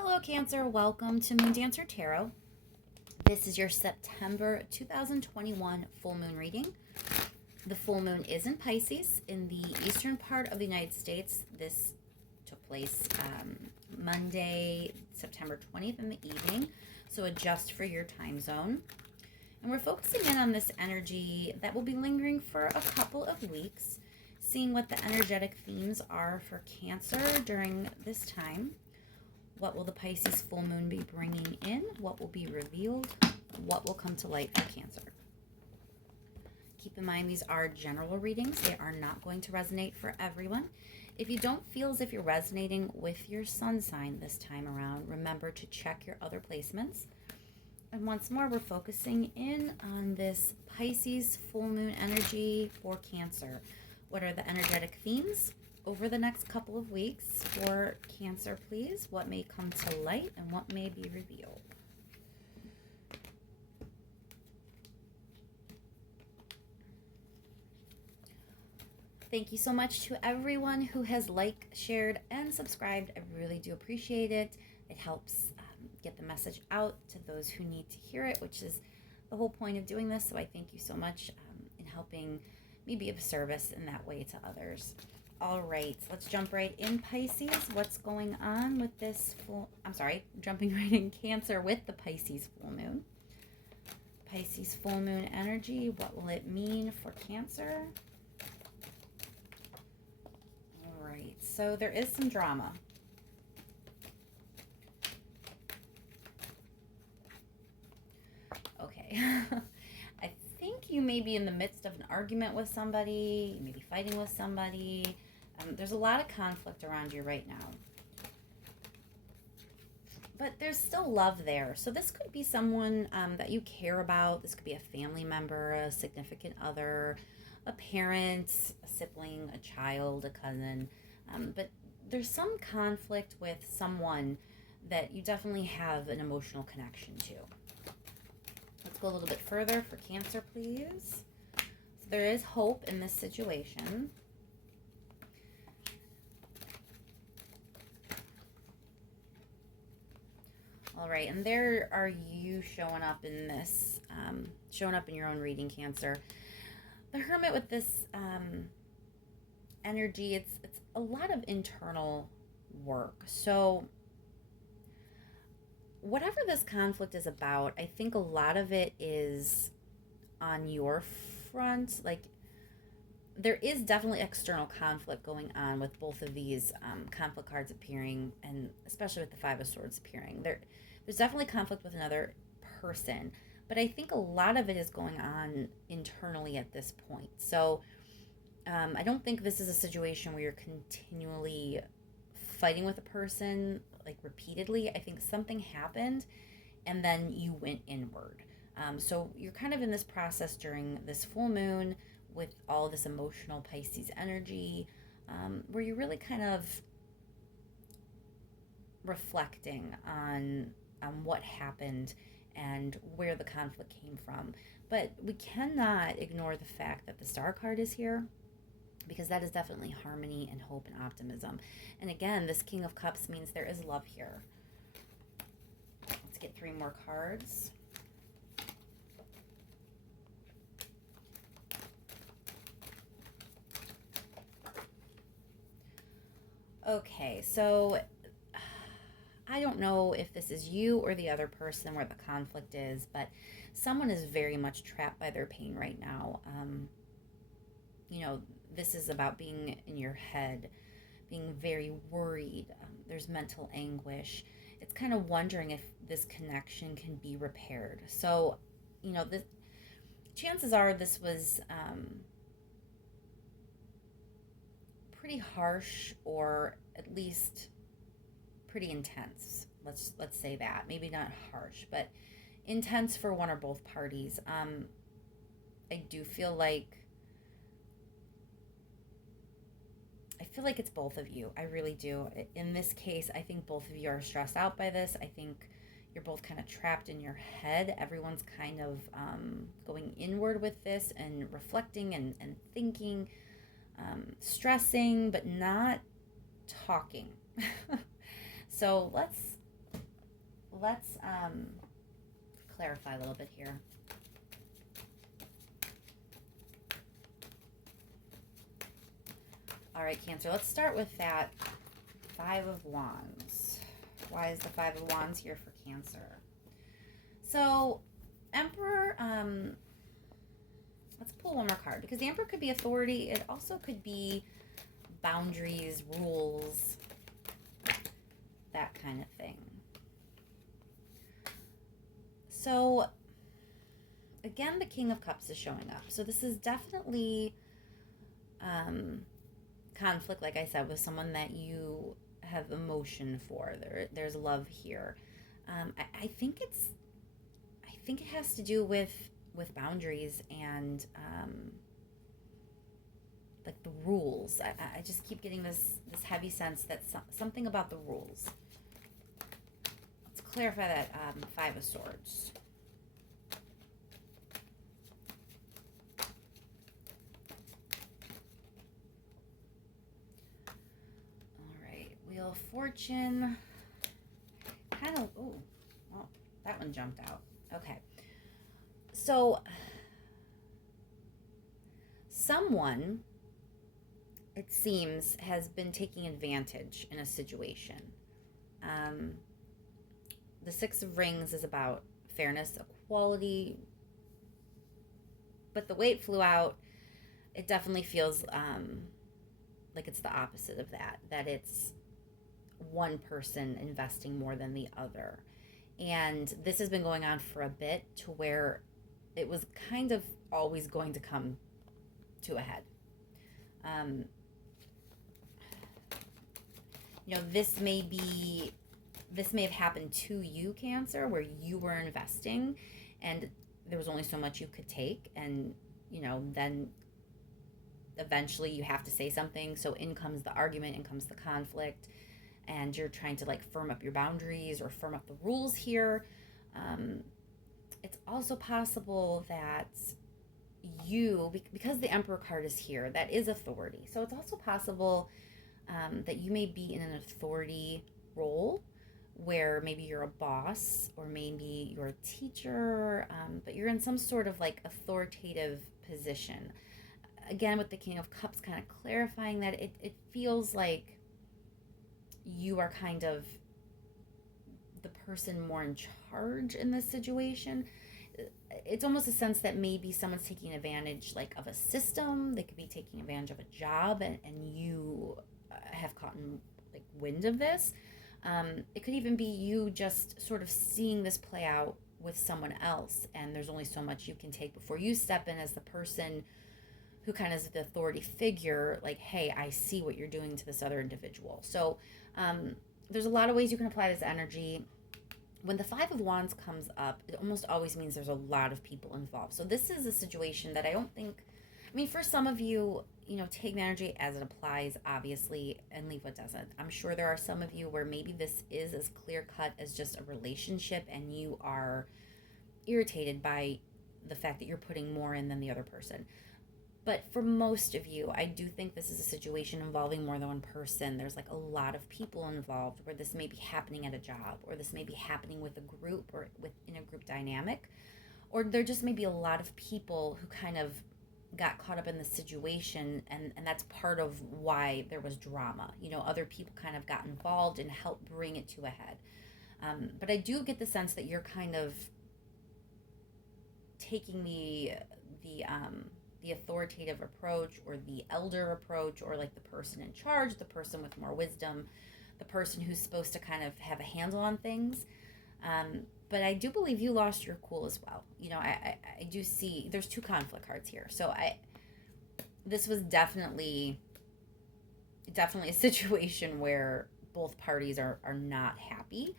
Hello, Cancer. Welcome to Moon Dancer Tarot. This is your September 2021 full moon reading. The full moon is in Pisces in the eastern part of the United States. This took place Monday, September 20th in the evening, so adjust for your time zone. And we're focusing in on this energy that will be lingering for a couple of weeks, seeing what the energetic themes are for Cancer during this time. What will the Pisces full moon be bringing in? What will be revealed? What will come to light for Cancer? Keep in mind these are general readings. They are not going to resonate for everyone. If you don't feel as if you're resonating with your sun sign this time around, remember to check your other placements. And once more, we're focusing in on this Pisces full moon energy for Cancer. What are the energetic themes over the next couple of weeks for Cancer, please? What may come to light and what may be revealed? Thank you so much to everyone who has liked, shared, and subscribed. I really do appreciate it. It helps get the message out to those who need to hear it, which is the whole point of doing this. So I thank you so much in helping me be of service in that way to others. All right, let's jump right in, Pisces. What's going on with this jumping right in Cancer with the Pisces full moon. Pisces full moon energy, what will it mean for Cancer? All right, so there is some drama. Okay. I think you may be in the midst of an argument with somebody. You may be fighting with somebody. There's a lot of conflict around you right now. But there's still love there. So this could be someone that you care about. This could be a family member, a significant other, a parent, a sibling, a child, a cousin. But there's some conflict with someone that you definitely have an emotional connection to. Let's go a little bit further for Cancer, please. So there is hope in this situation. All right, and there are you showing up in this, showing up in your own reading, Cancer. The Hermit with this energy, it's a lot of internal work. So whatever this conflict is about, I think a lot of it is on your front. Like, there is definitely external conflict going on with both of these conflict cards appearing, and especially with the Five of Swords appearing. There's definitely conflict with another person, but I think a lot of it is going on internally at this point. So I don't think this is a situation where you're continually fighting with a person, like repeatedly. I think something happened and then you went inward. So you're kind of in this process during this full moon with all this emotional Pisces energy, where you're really kind of reflecting on what happened and where the conflict came from. But we cannot ignore the fact that the Star card is here, because that is definitely harmony and hope and optimism. And again, this King of Cups means there is love here. Let's get 3 more cards. Okay, so I don't know if this is you or the other person where the conflict is, but someone is very much trapped by their pain right now. This is about being in your head, being very worried. There's mental anguish. It's kind of wondering if this connection can be repaired. So, the chances are this was pretty harsh, or at least pretty intense. Let's say that. Maybe not harsh, but intense for one or both parties. I do feel like it's both of you. I really do. In this case, I think both of you are stressed out by this. I think you're both kind of trapped in your head. Everyone's kind of going inward with this and reflecting and thinking, stressing, but not talking. So let's let's clarify a little bit here. All right, Cancer, let's start with that Five of Wands. Why is the Five of Wands here for Cancer? So, Emperor, let's pull one more card, because the Emperor could be authority. It also could be boundaries, rules, that kind of thing. So, again, the King of Cups is showing up. So this is definitely conflict, like I said, with someone that you have emotion for. There's love here. I think it has to do with boundaries and like the rules. I just keep getting this heavy sense that something about the rules. Let's clarify that Five of Swords. Wheel of Fortune. Kind of, oh, well, that one jumped out. Okay. So, someone, it seems, has been taking advantage in a situation. The Six of Rings is about fairness, equality, but the way it flew out, it definitely feels like it's the opposite of that, that it's one person investing more than the other. And this has been going on for a bit, to where it was kind of always going to come to a head. This may have happened to you, Cancer, where you were investing and there was only so much you could take, and then eventually you have to say something, so in comes the argument, in comes the conflict, and you're trying to like firm up your boundaries or firm up the rules here. It's also possible that because the Emperor card is here, that is authority. So it's also possible that you may be in an authority role, where maybe you're a boss or maybe you're a teacher, but you're in some sort of like authoritative position. Again, with the King of Cups kind of clarifying that it feels like you are kind of the person more in charge in this situation. It's almost a sense that maybe someone's taking advantage like of a system. They could be taking advantage of a job, and you have caught like wind of this. It could even be you just sort of seeing this play out with someone else, and there's only so much you can take before you step in as the person who kind of is the authority figure, like, hey, I see what you're doing to this other individual. So there's a lot of ways you can apply this energy. When the Five of Wands comes up, it almost always means there's a lot of people involved. So this is a situation that I don't think, for some of you, take the energy as it applies, obviously, and leave what doesn't. I'm sure there are some of you where maybe this is as clear cut as just a relationship, and you are irritated by the fact that you're putting more in than the other person. But for most of you, I do think this is a situation involving more than one person. There's like a lot of people involved, where this may be happening at a job, or this may be happening with a group or within a group dynamic, or there just may be a lot of people who kind of got caught up in the situation, and that's part of why there was drama. Other people kind of got involved and helped bring it to a head. But I do get the sense that you're kind of taking the authoritative approach, or the elder approach, or like the person in charge, the person with more wisdom, the person who's supposed to kind of have a handle on things. But I do believe you lost your cool as well. I do see there's two conflict cards here. So this was definitely a situation where both parties are not happy.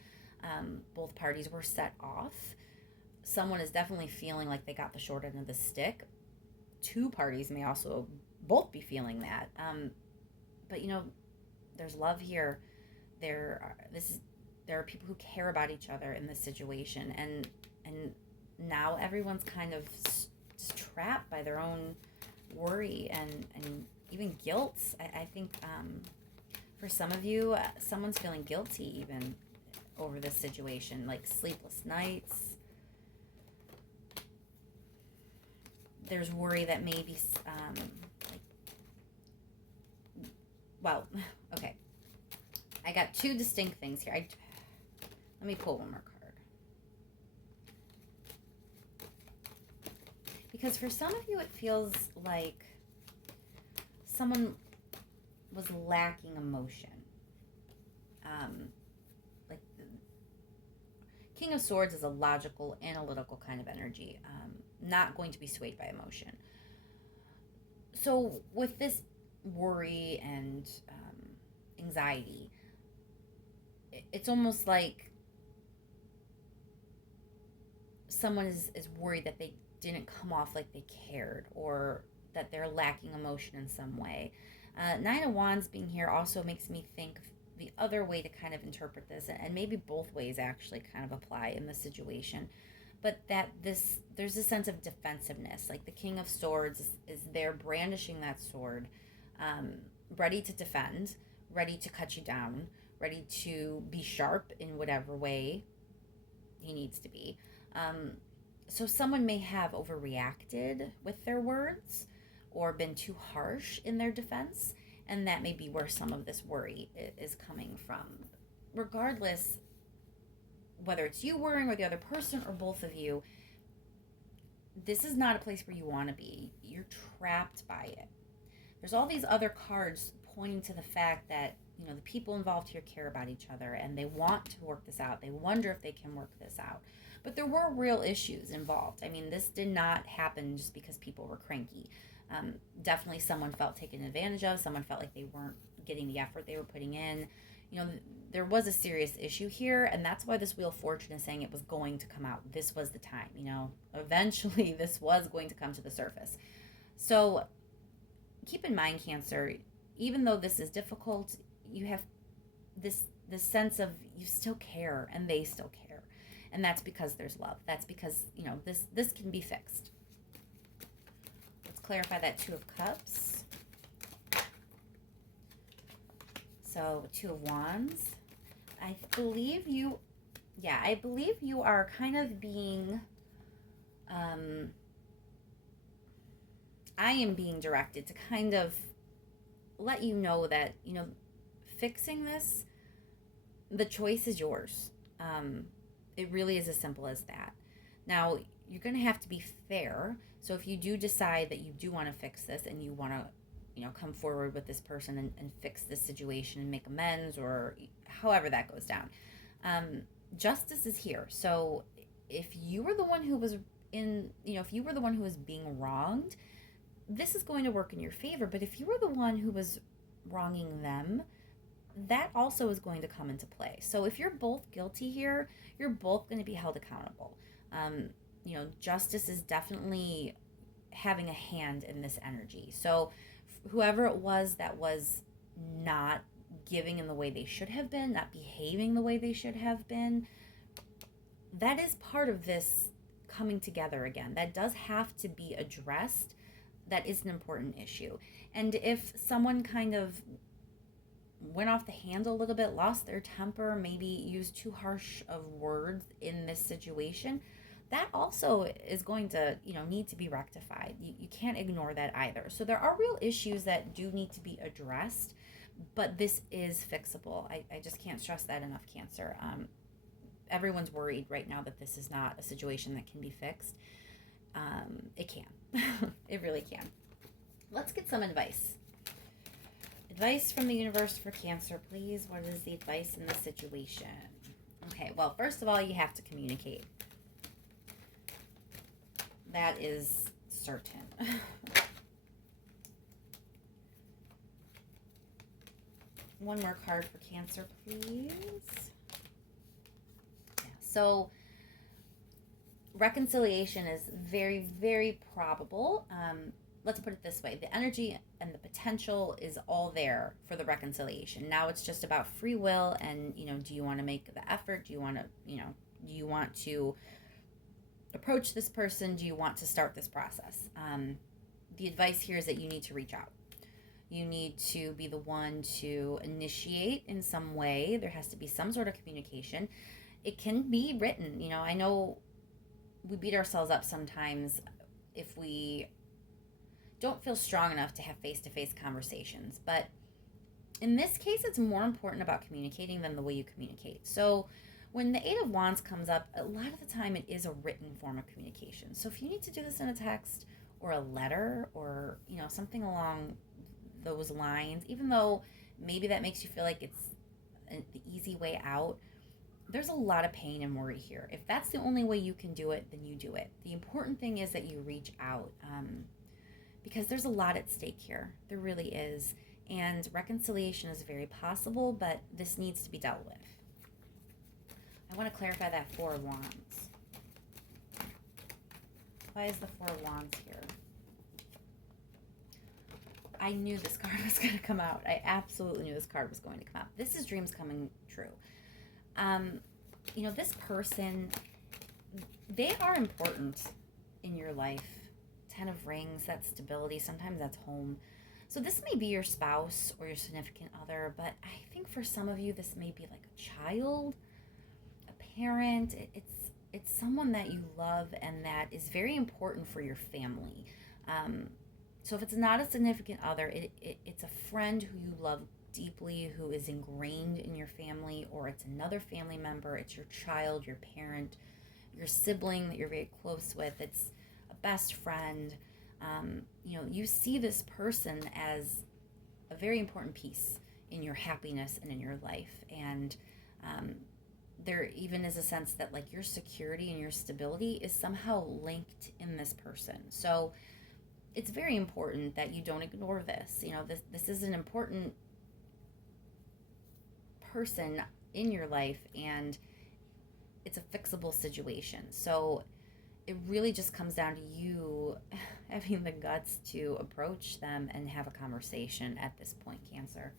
Both parties were set off. Someone is definitely feeling like they got the short end of the stick. Two parties may also both be feeling that. But there's love here. There are people who care about each other in this situation, and now everyone's kind of just trapped by their own worry and even guilt. I think for some of you, someone's feeling guilty even, over this situation, like sleepless nights. There's worry that maybe, well, okay. I got two distinct things here. Let me pull one more card. Because for some of you, it feels like someone was lacking emotion. Like the King of Swords is a logical, analytical kind of energy, not going to be swayed by emotion. So with this worry and anxiety, it's almost like someone is worried that they didn't come off like they cared, or that they're lacking emotion in some way. Nine of Wands being here also makes me think the other way to kind of interpret this, and maybe both ways actually kind of apply in this situation, but that there's a sense of defensiveness. Like the King of Swords is there brandishing that sword, ready to defend, ready to cut you down, ready to be sharp in whatever way he needs to be. So someone may have overreacted with their words or been too harsh in their defense, and that may be where some of this worry is coming from. Regardless, whether it's you worrying or the other person or both of you, this is not a place where you want to be. You're trapped by it. There's all these other cards pointing to the fact that, you know, the people involved here care about each other and they want to work this out. They wonder if they can work this out. But there were real issues involved. I mean, this did not happen just because people were cranky. Definitely someone felt taken advantage of. Someone felt like they weren't getting the effort they were putting in. You know, there was a serious issue here, and that's why this Wheel of Fortune is saying it was going to come out. This was the time, you know. Eventually, this was going to come to the surface. So keep in mind, Cancer, even though this is difficult, you have this sense of you still care and they still care. And that's because there's love. That's because, you know, this can be fixed. Let's clarify that Two of Cups. So, Two of Wands. I believe you are kind of being, I am being directed to kind of let you know that, you know, fixing this, the choice is yours. It really is as simple as that. Now, you're going to have to be fair. So if you do decide that you do want to fix this and you want to, you know, come forward with this person and fix this situation and make amends, or however that goes down, justice is here. So if you were the one who was if you were the one who was being wronged, this is going to work in your favor. But if you were the one who was wronging them, that also is going to come into play. So if you're both guilty here, you're both going to be held accountable. You know, justice is definitely having a hand in this energy. So whoever it was that was not giving in the way they should have been, not behaving the way they should have been, that is part of this coming together again. That does have to be addressed. That is an important issue. And if someone kind of went off the handle a little bit, lost their temper, maybe used too harsh of words in this situation, that also is going to, you know, need to be rectified. You can't ignore that either. So there are real issues that do need to be addressed, but this is fixable. I just can't stress that enough, Cancer. Everyone's worried right now that this is not a situation that can be fixed. It can. It really can. Let's get some advice. Advice from the universe for Cancer, please. What is the advice in this situation? Okay, well, first of all, you have to communicate. That is certain. One more card for Cancer, please. Yeah, so reconciliation is very, very probable. Let's put it this way. The energy and the potential is all there for the reconciliation. Now it's just about free will and, you know, do you want to make the effort? Do you want to, do you want to approach this person? Do you want to start this process? The advice here is that you need to reach out. You need to be the one to initiate in some way. There has to be some sort of communication. It can be written. I know we beat ourselves up sometimes if we don't feel strong enough to have face-to-face conversations. But in this case, it's more important about communicating than the way you communicate. So when the Eight of Wands comes up, a lot of the time it is a written form of communication. So if you need to do this in a text or a letter or, something along those lines, even though maybe that makes you feel like it's the easy way out, there's a lot of pain and worry here. If that's the only way you can do it, then you do it. The important thing is that you reach out, because there's a lot at stake here. There really is. And reconciliation is very possible, but this needs to be dealt with. I want to clarify that Four of Wands. Why is the Four of Wands here? I knew this card was going to come out. I absolutely knew this card was going to come out. This is dreams coming true. This person, they are important in your life. 10 of Rings, that's stability. Sometimes that's home. So this may be your spouse or your significant other, but I think for some of you, this may be like a child, a parent. It's someone that you love and that is very important for your family. So if it's not a significant other, it's a friend who you love deeply, who is ingrained in your family, or it's another family member, it's your child, your parent, your sibling that you're very close with, it's a best friend. You see this person as a very important piece in your happiness and in your life. And there even is a sense that like your security and your stability is somehow linked in this person. So it's very important that you don't ignore this. This is an important person in your life, and it's a fixable situation. So it really just comes down to you having the guts to approach them and have a conversation at this point, Cancer.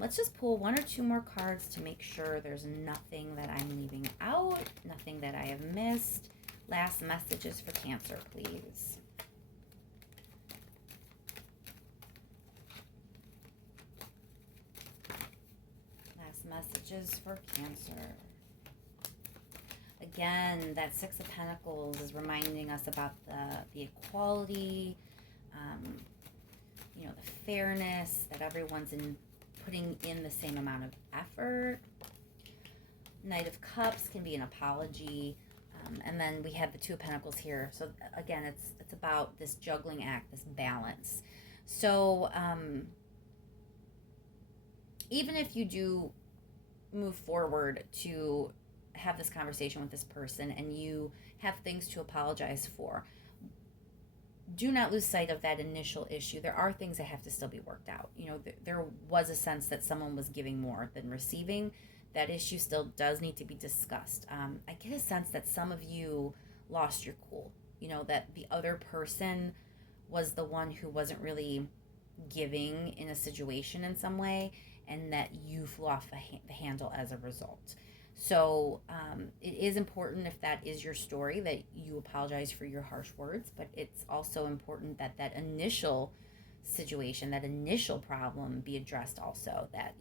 Let's just pull one or two more cards to make sure there's nothing that I'm leaving out, nothing that I have missed. Last messages for Cancer, please. Last messages for Cancer. Again, that Six of Pentacles is reminding us about the equality, the fairness, that everyone's putting in the same amount of effort. Knight of Cups can be an apology. And then we have the Two of Pentacles here. So again, it's about this juggling act, this balance. So even if you do move forward to have this conversation with this person and you have things to apologize for, do not lose sight of that initial issue. There are things that have to still be worked out. There was a sense that someone was giving more than receiving. That issue still does need to be discussed. I get a sense that some of you lost your cool, that the other person was the one who wasn't really giving in a situation in some way, and that you flew off the handle as a result. So it is important, if that is your story, that you apologize for your harsh words, but it's also important that that initial situation, that initial problem be addressed also, that,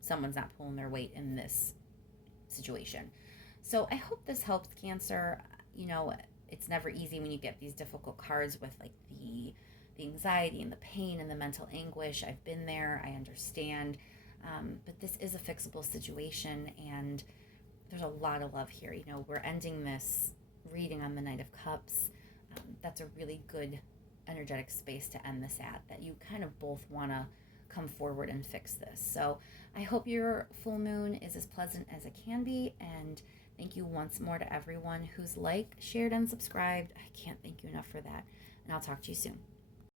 someone's not pulling their weight in this situation. So I hope this helps, Cancer. It's never easy when you get these difficult cards with like the anxiety and the pain and the mental anguish. I've been there, I understand. But this is a fixable situation, and there's a lot of love here. We're ending this reading on the Knight of Cups. That's a really good energetic space to end this at, that you kind of both want to come forward and fix this. So I hope your full moon is as pleasant as it can be, and thank you once more to everyone who's liked, shared, and subscribed. I can't thank you enough for that, and I'll talk to you soon.